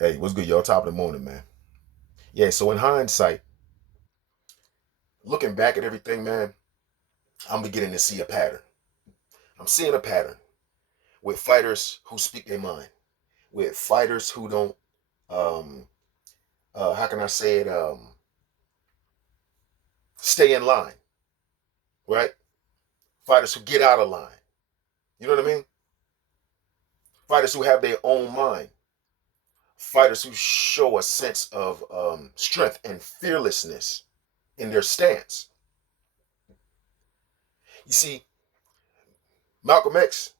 Hey, what's good, y'all? Top of the morning, man. Yeah, so in hindsight, looking back at everything, man, I'm beginning to see a pattern. I'm seeing a pattern with fighters who speak their mind, with fighters who don't, um, how can I say it, stay in line, right? Fighters who get out of line. You know what I mean? Fighters who have their own mind. Fighters who show a sense of strength and fearlessness in their stance. You see, Malcolm X,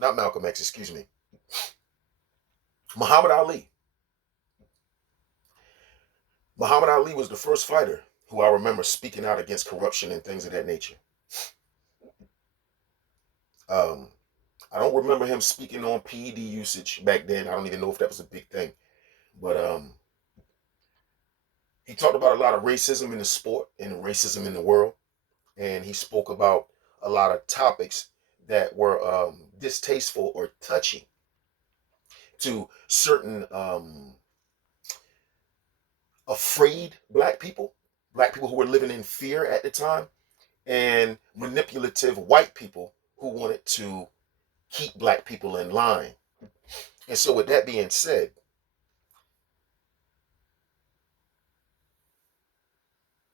not Malcolm X, excuse me, Muhammad Ali. Muhammad Ali was the first fighter who I remember speaking out against corruption and things of that nature. Um, I don't remember him speaking on PED usage back then. I don't even know if that was a big thing. But he talked about a lot of racism in the sport and racism in the world. And he spoke about a lot of topics that were distasteful or touchy to certain afraid black people who were living in fear at the time, and manipulative white people who wanted to keep black people in line. And so, with that being said,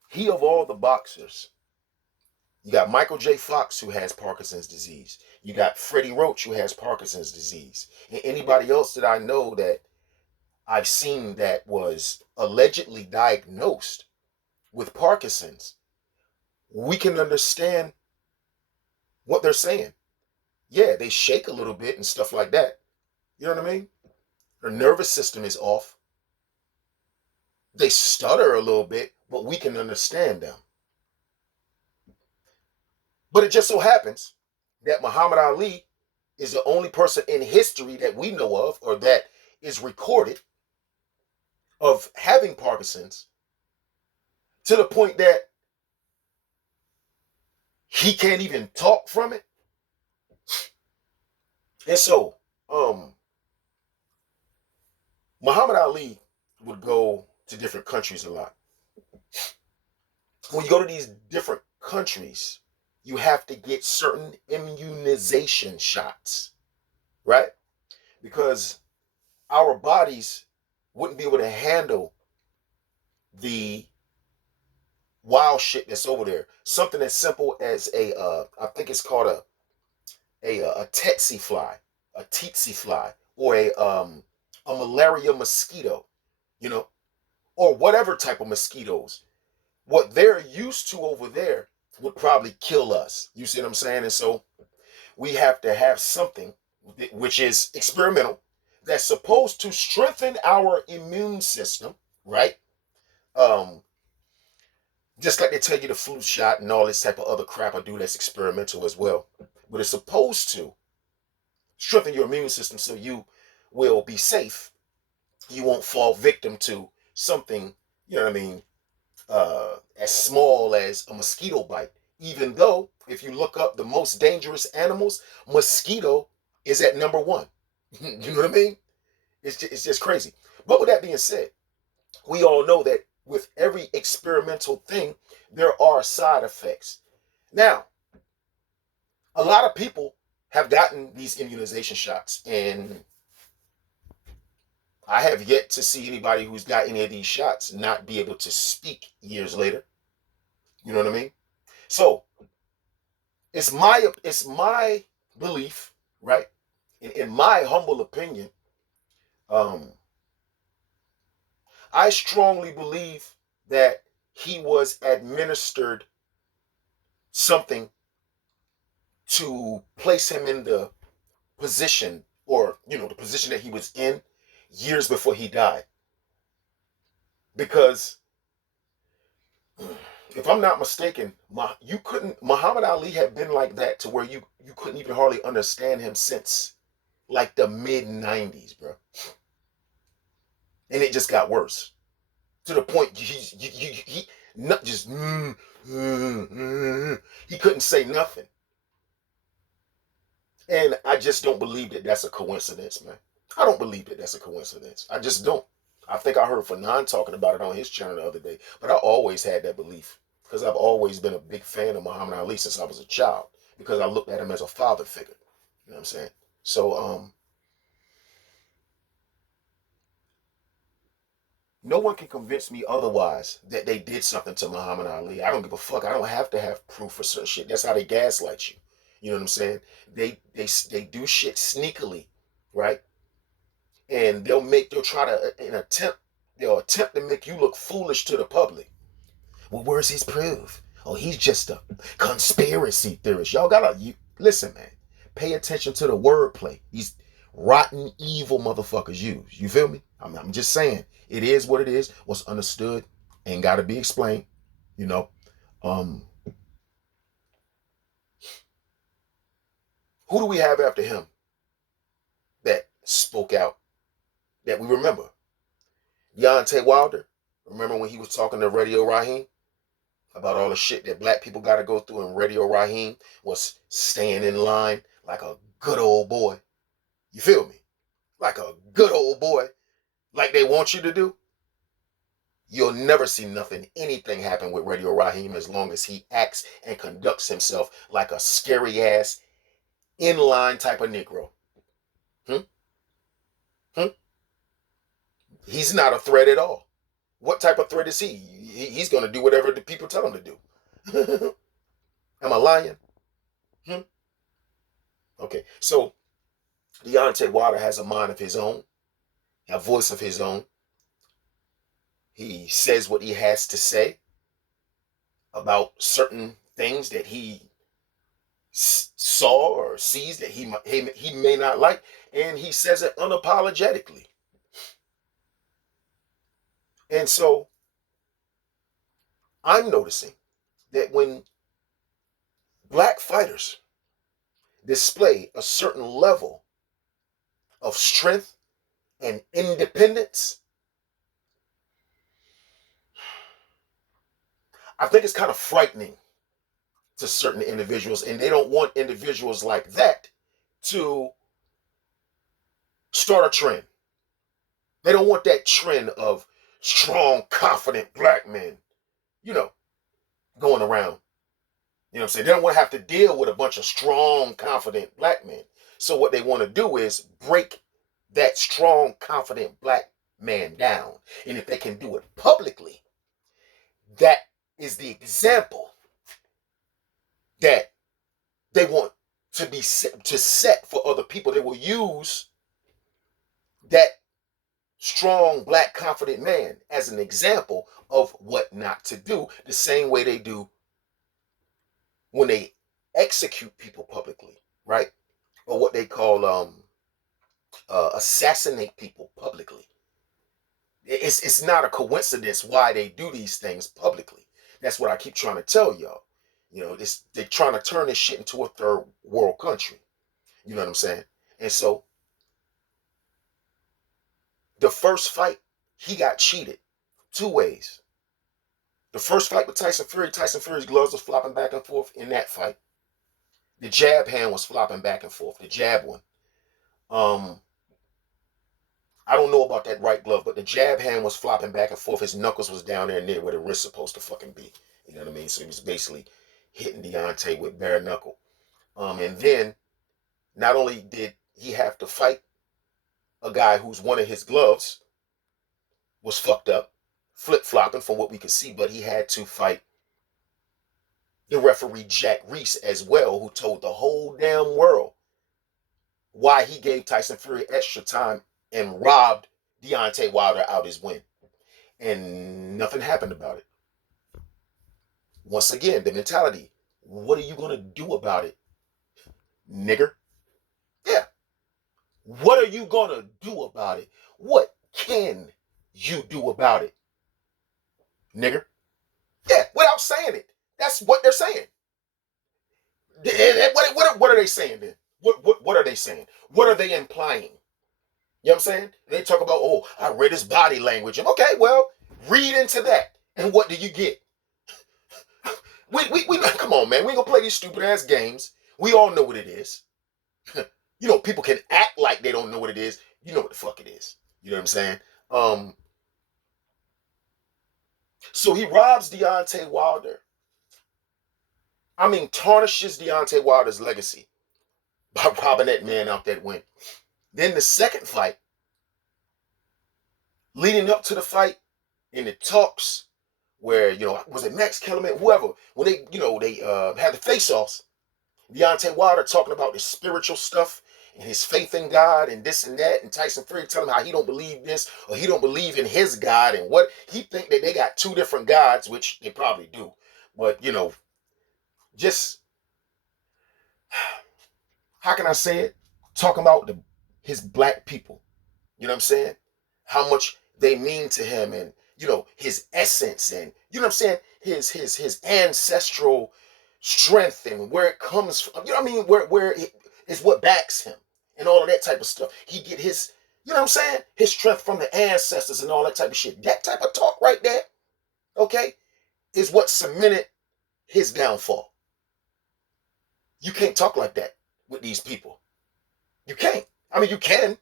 he of all the boxers, you got Michael J. Fox, who has Parkinson's disease. You got Freddie Roach, who has Parkinson's disease. And anybody else that I know that I've seen that was allegedly diagnosed with Parkinson's, we can understand what they're saying. Yeah, they shake a little bit and stuff like that. You know what I mean? Their nervous system is off. They stutter a little bit, but we can understand them. But it just so happens that Muhammad Ali is the only person in history that we know of or that is recorded of having Parkinson's, to the point that he can't even talk from it. And so, Muhammad Ali would go to different countries a lot. When you go to these different countries, you have to get certain immunization shots, right? Because our bodies wouldn't be able to handle the wild shit that's over there. Something as simple as I think it's called a tsetse fly, a tsetse fly, or a malaria mosquito, you know, or whatever type of mosquitoes. What they're used to over there would probably kill us. You see what I'm saying? And so we have to have something which is experimental that's supposed to strengthen our immune system, right? Um, just like they tell you the flu shot and all this type of other crap I do that's experimental as well. But it's supposed to strengthen your immune system so you will be safe. You won't fall victim to something, you know what I mean, as small as a mosquito bite. Even though, if you look up the most dangerous animals, mosquito is at number one. You know what I mean? It's just crazy. But with that being said, we all know that with every experimental thing, there are side effects. Now, a lot of people have gotten these immunization shots, and I have yet to see anybody who's got any of these shots not be able to speak years later. You know what I mean? So it's my belief, right? In my humble opinion, um, I strongly believe that he was administered something to place him in the position, or the position that he was in years before he died. Because if I'm not mistaken, you couldn't Muhammad Ali had been like that to where you couldn't even hardly understand him since like the mid 90s, bro. And it just got worse to the point he not just he couldn't say nothing. And I just don't believe that that's a coincidence, man. I don't believe that that's a coincidence. I just don't. I think I heard Fanon talking about it on his channel the other day, but I always had that belief because I've always been a big fan of Muhammad Ali since I was a child because I looked at him as a father figure. You know what I'm saying? So, no one can convince me otherwise that they did something to Muhammad Ali. I don't give a fuck. I don't have to have proof for certain shit. That's how they gaslight you. You know what I'm saying? They do shit sneakily, right? And they'll try to they'll attempt to make you look foolish to the public. Well, where's his proof? Oh, he's just a conspiracy theorist. Y'all listen, man. Pay attention to the wordplay. These rotten, evil motherfuckers use. You feel me? I'm just saying. It is what it is. What's understood ain't got to be explained. You know. Um, who do we have after him that spoke out that we remember? Deontay Wilder. Remember when he was talking to Radio Raheem about all the shit that black people got to go through, and Radio Raheem was staying in line like a good old boy. You feel me? Like a good old boy, like they want you to do. You'll never see anything happen with Radio Raheem as long as he acts and conducts himself like a scary ass inline type of Negro. Hmm? Hmm? He's not a threat at all. What type of threat is he? He's going to do whatever the people tell him to do. Am I lying? Hmm? Okay, so Deontay Wilder has a mind of his own, a voice of his own. He says what he has to say about certain things that he saw or sees that he may not like, and he says it unapologetically. And so I'm noticing that when black fighters display a certain level of strength and independence, I think it's kind of frightening to certain individuals, and they don't want individuals like that to start a trend. They don't want that trend of strong, confident black men, going around. You know what I'm saying? They don't want to have to deal with a bunch of strong, confident black men. So what they want to do is break that strong, confident black man down. And if they can do it publicly, that is the example that they want to set for other people. They will use that strong, black, confident man as an example of what not to do, the same way they do when they execute people publicly, right? Or what they call assassinate people publicly. It's not a coincidence why they do these things publicly. That's what I keep trying to tell y'all. They're trying to turn this shit into a third world country. You know what I'm saying? And so the first fight, he got cheated two ways. The first fight with Tyson Fury's gloves was flopping back and forth in that fight. The jab hand was flopping back and forth. The jab one. I don't know about that right glove, but the jab hand was flopping back and forth. His knuckles was down there near where the wrist's supposed to fucking be. You know what I mean? So he was basically hitting Deontay with bare knuckle. And then not only did he have to fight a guy whose one of his gloves was fucked up, flip-flopping from what we could see, but he had to fight the referee Jack Reese as well, who told the whole damn world why he gave Tyson Fury extra time and robbed Deontay Wilder out his win. And nothing happened about it. Once again, the mentality, what are you going to do about it, nigger? Yeah. What are you going to do about it? What can you do about it, nigger? Yeah, without saying it. That's what they're saying. What are they saying then? What are they saying? What are they implying? You know what I'm saying? They talk about, oh, I read his body language. And okay, well, read into that. And what do you get? We come on, man. We ain't gonna play these stupid ass games. We all know what it is. People can act like they don't know what it is. You know what the fuck it is. You know what I'm saying? So he robs Deontay Wilder. I mean, tarnishes Deontay Wilder's legacy by robbing that man out that win. Then the second fight, leading up to the fight, in the talks, where, was it Max Kellerman, whoever, when they had the face-offs, Deontay Wilder talking about the spiritual stuff and his faith in God and this and that, and Tyson Fury telling him how he don't believe this or he don't believe in his God, and what he think that they got two different gods, which they probably do. But just, how can I say it? Talking about his black people. You know what I'm saying? How much they mean to him, and his essence, and you know what I'm saying, his ancestral strength, and where it comes from. You know what I mean? Where it is what backs him, and all of that type of stuff. He get his, you know what I'm saying, his strength from the ancestors and all that type of shit. That type of talk right there, okay, is what cemented his downfall. You can't talk like that with these people. You can't. I mean, you can,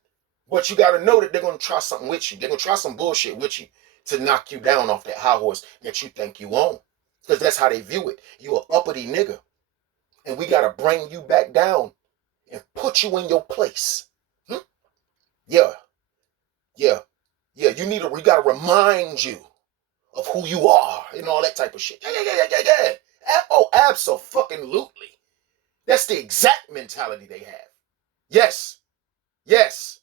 but you got to know that they're going to try something with you. They're going to try some bullshit with you to knock you down off that high horse that you think you own. Because that's how they view it. You an uppity nigga. And we got to bring you back down and put you in your place. Yeah. Yeah. Yeah. We got to remind you of who you are and all that type of shit. Yeah. Oh, abso-fucking-lutely. That's the exact mentality they have. Yes. Yes.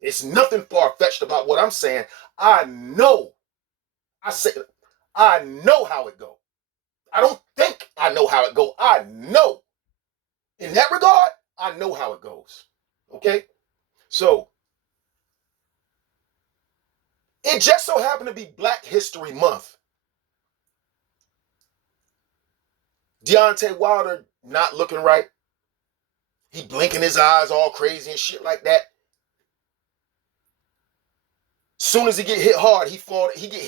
It's nothing far-fetched about what I'm saying. I know. I know how it go. I don't think I know how it go. I know. In that regard, I know how it goes. Okay? So, it just so happened to be Black History Month. Deontay Wilder not looking right. He blinking his eyes all crazy and shit like that. Soon as he get hit hard, he get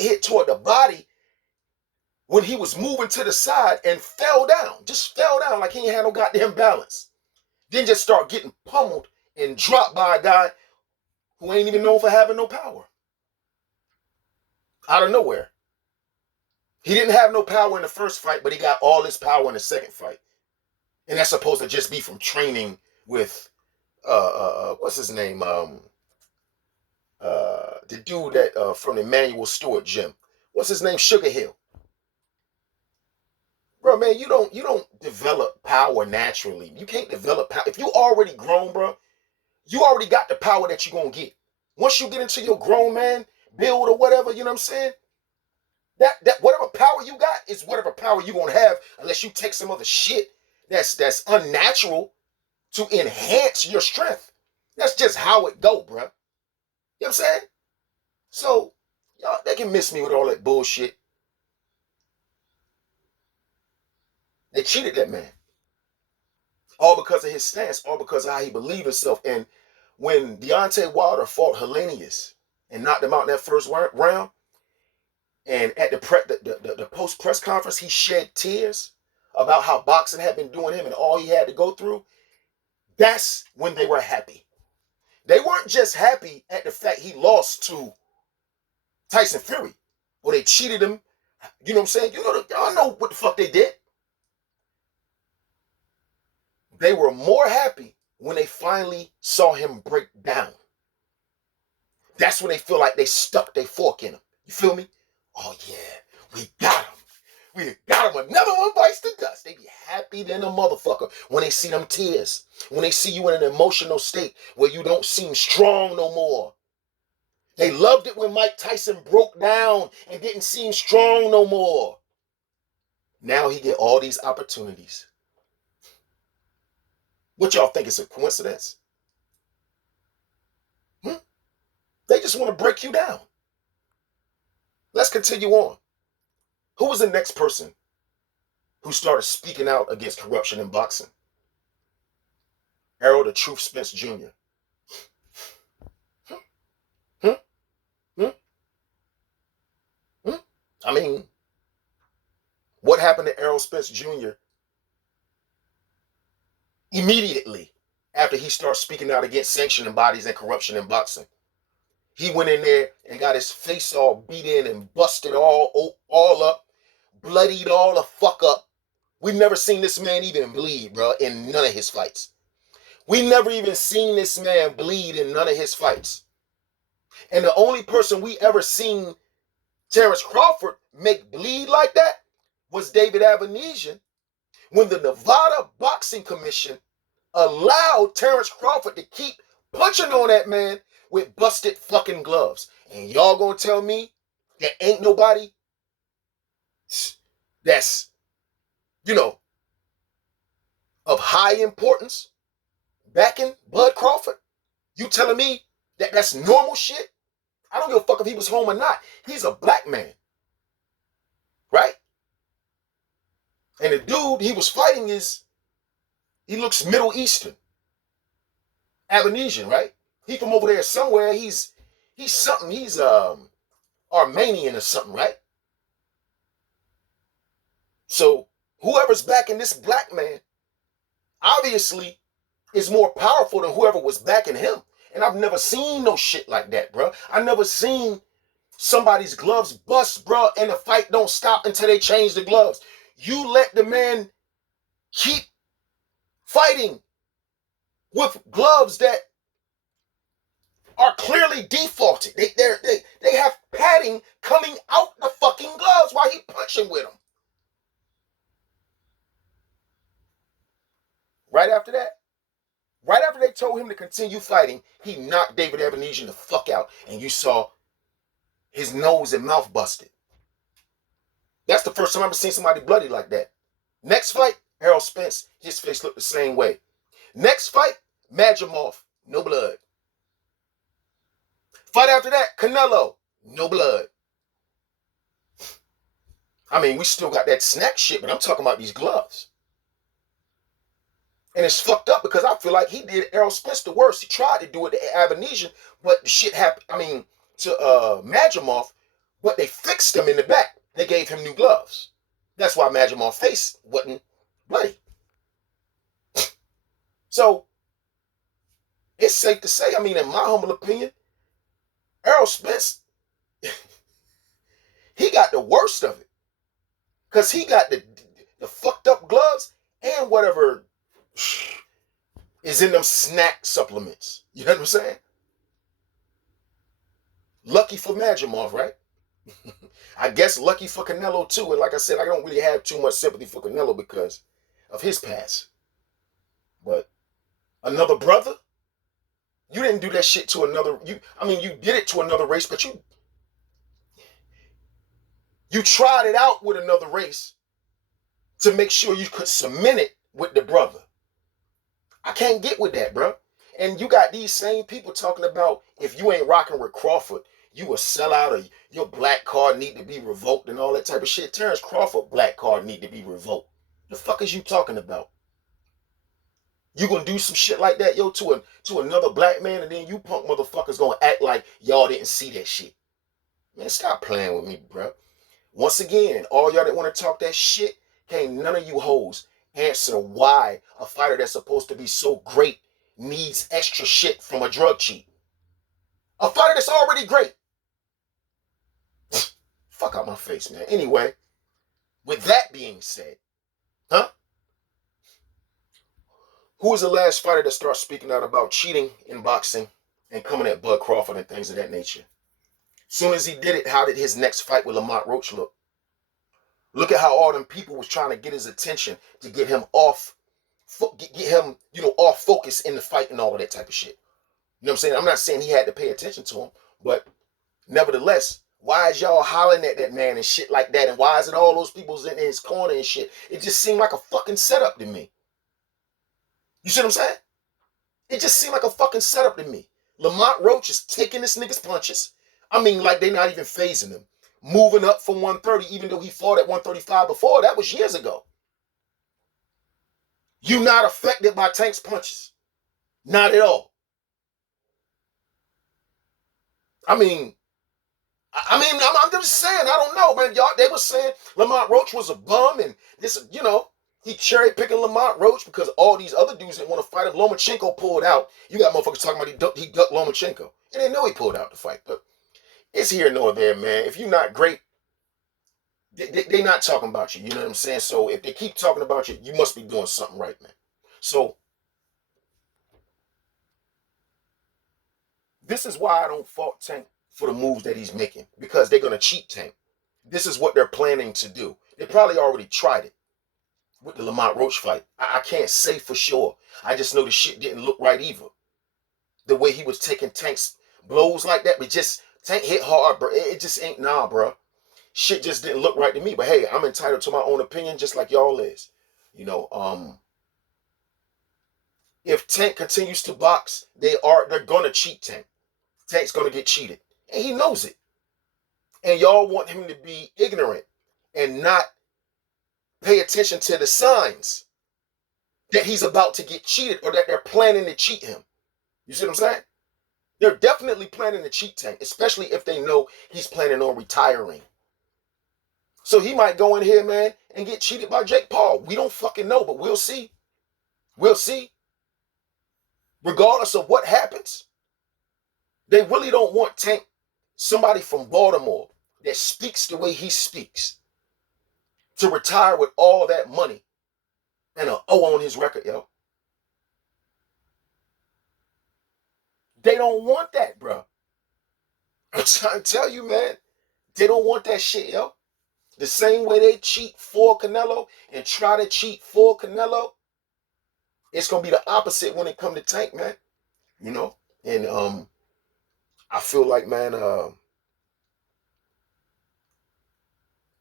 hit toward the body when he was moving to the side and fell down. Just fell down like he ain't had no goddamn balance. Then just start getting pummeled and dropped by a guy who ain't even known for having no power. Out of nowhere. He didn't have no power in the first fight, but he got all his power in the second fight. And that's supposed to just be from training with, what's his name? The dude that from the Emmanuel Stewart gym. What's his name? Sugar Hill. Bro, man, you don't develop power naturally. You can't develop power. If you already grown, bro, you already got the power that you're going to get. Once you get into your grown man build or whatever, you know what I'm saying? That whatever power you got is whatever power you're going to have, unless you take some other shit that's unnatural to enhance your strength. That's just how it go, bro. You know what I'm saying? So, y'all, they can miss me with all that bullshit. They cheated that man. All because of his stance, all because of how he believed himself. And when Deontay Wilder fought Hellenius and knocked him out in that first round, and at the post press conference, he shed tears about how boxing had been doing him and all he had to go through. That's when they were happy. They weren't just happy at the fact he lost to Tyson Fury, or they cheated him. You know what I'm saying? Y'all know what the fuck they did. They were more happy when they finally saw him break down. That's when they feel like they stuck their fork in him. You feel me? Oh yeah, we got him. We got him. Another one bites the dust. They be happy than a motherfucker when they see them tears. When they see you in an emotional state where you don't seem strong no more. They loved it when Mike Tyson broke down and didn't seem strong no more. Now he get all these opportunities. What y'all think is a coincidence? They just want to break you down. Let's continue on. Who was the next person who started speaking out against corruption in boxing? Errol the Truth Spence Jr. I mean, what happened to Errol Spence Jr. immediately after he started speaking out against sanctioning bodies and corruption in boxing. He went in there and got his face all beat in and busted all up, bloodied all the fuck up. We've never seen this man even bleed, bro, in none of his fights. We never even seen this man bleed in none of his fights. And the only person we ever seen Terrence Crawford make bleed like that was David Avenesian when the Nevada Boxing Commission allowed Terrence Crawford to keep punching on that man with busted fucking gloves. And y'all gonna tell me there ain't nobody that's, of high importance backing Bud Crawford? You telling me that that's normal shit? I don't give a fuck if he was home or not. He's a black man, right? And the dude he was fighting he looks Middle Eastern, Avenesian, right? He from over there somewhere. He's something. He's Armenian or something, right? So whoever's backing this black man obviously is more powerful than whoever was backing him. And I've never seen no shit like that, bro. I never seen somebody's gloves bust, bro, and the fight don't stop until they change the gloves. You let the man keep fighting with gloves that are clearly defaulted. They have padding coming out the fucking gloves while he punching with them. Right after they told him to continue fighting, he knocked David Avenesian the fuck out, and you saw his nose and mouth busted. That's the first time I've ever seen somebody bloody like that. Next fight, Errol Spence, his face looked the same way. Next fight, Madrimov, no blood. Fight after that, Canelo, no blood. I mean, we still got that snack shit, but I'm talking about these gloves. And it's fucked up because I feel like he did Errol Spence the worst. He tried to do it to Avenesian, but the shit happened, to Madrimov, but they fixed him in the back. They gave him new gloves. That's why Madrimov's face wasn't bloody. So, it's safe to say, in my humble opinion, Errol Spence, he got the worst of it. Because he got the fucked up gloves and whatever is in them snack supplements. You know what I'm saying? Lucky for Madrimov, right? I guess lucky for Canelo too. And like I said, I don't really have too much sympathy for Canelo because of his past. But another brother? You didn't do that shit to another. You did it to another race, but you tried it out with another race to make sure you could cement it with the brother. I can't get with that, bro. And you got these same people talking about if you ain't rocking with Crawford, you a sellout, or your black card need to be revoked and all that type of shit. Terrence Crawford black card need to be revoked. The fuck is you talking about? You gonna do some shit like that, yo, to another black man, and then you punk motherfuckers gonna act like y'all didn't see that shit. Man, stop playing with me, bro. Once again, all y'all that want to talk that shit, can't none of you hoes answer why a fighter that's supposed to be so great needs extra shit from a drug cheat. A fighter that's already great. Fuck out my face, man. Anyway, with that being said, who was the last fighter that started speaking out about cheating in boxing and coming at Bud Crawford and things of that nature? Soon as he did it, how did his next fight with Lamont Roach look? Look at how all them people was trying to get his attention to get him off, off focus in the fight and all of that type of shit. You know what I'm saying? I'm not saying he had to pay attention to him, but nevertheless, why is y'all hollering at that man and shit like that? And why is it all those people's in his corner and shit? It just seemed like a fucking setup to me. You see what I'm saying? It just seemed like a fucking setup to me. Lamont Roach is taking this nigga's punches. Like they're not even phasing him. Moving up from 130, even though he fought at 135 before. That was years ago. You not affected by Tank's punches. Not at all. I'm just saying, I don't know, man. Y'all, they were saying Lamont Roach was a bum and this, He cherry picking Lamont Roach because all these other dudes didn't want to fight him. Lomachenko pulled out. You got motherfuckers talking about he ducked Lomachenko. And they know he pulled out the fight. But it's here nor there, man. If you're not great, they not talking about you. You know what I'm saying? So if they keep talking about you, you must be doing something right, man. So this is why I don't fault Tank for the moves that he's making, because they're going to cheat Tank. This is what they're planning to do. They probably already tried it with the Lamont Roach fight. I can't say for sure. I just know the shit didn't look right either. The way he was taking Tank's blows like that, but just Tank hit hard, bro. It just ain't, nah, bro. Shit just didn't look right to me. But hey, I'm entitled to my own opinion, just like y'all is. You know, if Tank continues to box, they're gonna cheat Tank. Tank's gonna get cheated, and he knows it. And y'all want him to be ignorant and not pay attention to the signs that he's about to get cheated or that they're planning to cheat him. You see what I'm saying? They're definitely planning to cheat Tank, especially if they know he's planning on retiring. So he might go in here, man, and get cheated by Jake Paul. We don't fucking know, but we'll see. We'll see. Regardless of what happens, they really don't want Tank, somebody from Baltimore that speaks the way he speaks, to retire with all that money and an O on his record, yo. They don't want that, bro. I'm trying to tell you, man. They don't want that shit, yo. The same way they cheat for Canelo and try to cheat for Canelo, it's going to be the opposite when it comes to Tank, man. You know? And I feel like, man,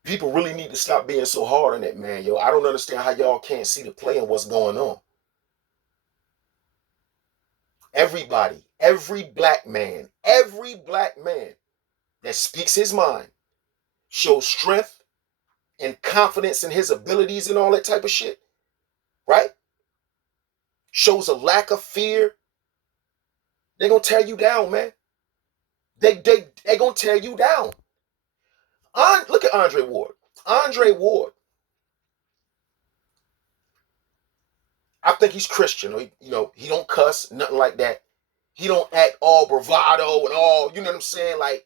people really need to stop being so hard on that, man, yo. I don't understand how y'all can't see the play and what's going on. Everybody, every black man that speaks his mind, shows strength and confidence in his abilities and all that type of shit, right? Shows a lack of fear. They're going to tear you down, man. They going to tear you down. Look at Andre Ward. Andre Ward, I think he's Christian. He don't cuss, nothing like that. He don't act all bravado and all, you know what I'm saying? Like,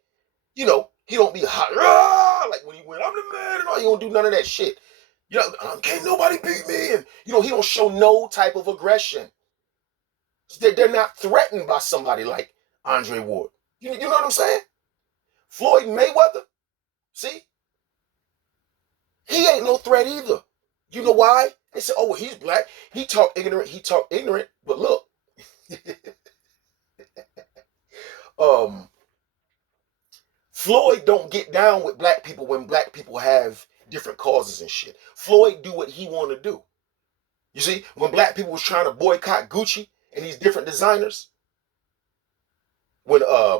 he don't be hot, like when he went, I'm the man and all. He don't do none of that shit. Can't nobody beat me. And, he don't show no type of aggression. They're not threatened by somebody like Andre Ward. You know what I'm saying? Floyd Mayweather, see? He ain't no threat either. You know why? They say, oh, well, he's black. He talk ignorant. But look, Floyd don't get down with black people when black people have different causes and shit. Floyd do what he want to do. You see, when black people was trying to boycott Gucci and these different designers, when I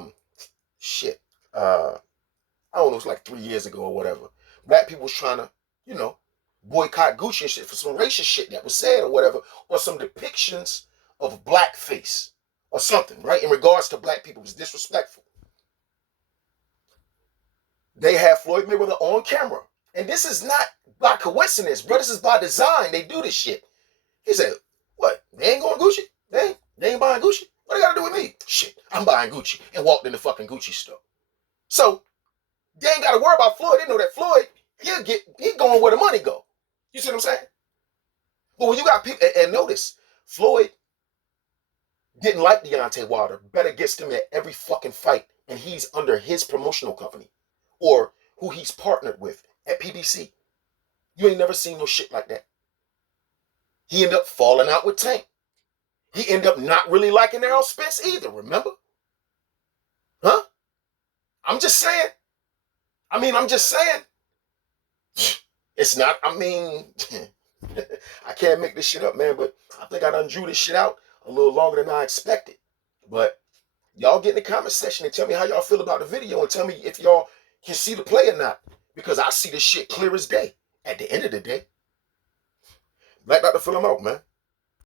don't know, it's like 3 years ago or whatever, black people was trying to, boycott Gucci and shit for some racist shit that was said or whatever, or some depictions of blackface or something, right? In regards to black people, it was disrespectful. They have Floyd Mayweather on camera. And this is not by coincidence, bro. This is by design. They do this shit. He said, what? They ain't going Gucci? They ain't buying Gucci? What they got to do with me? Shit, I'm buying Gucci. And walked in the fucking Gucci store. So, they ain't got to worry about Floyd. They know that Floyd, he going where the money go. You see what I'm saying? But when you got people, and notice, Floyd didn't like Deontay Wilder, bet against him at every fucking fight, and he's under his promotional company, or who he's partnered with at PBC. You ain't never seen no shit like that. He ended up falling out with Tank. He ended up not really liking Errol Spence either, remember? Huh? I'm just saying. It's not, I can't make this shit up, man, but I think I done drew this shit out a little longer than I expected. But y'all get in the comment section and tell me how y'all feel about the video and tell me if y'all can see the play or not. Because I see this shit clear as day at the end of the day. Black Dr. Phil, I'm out, man.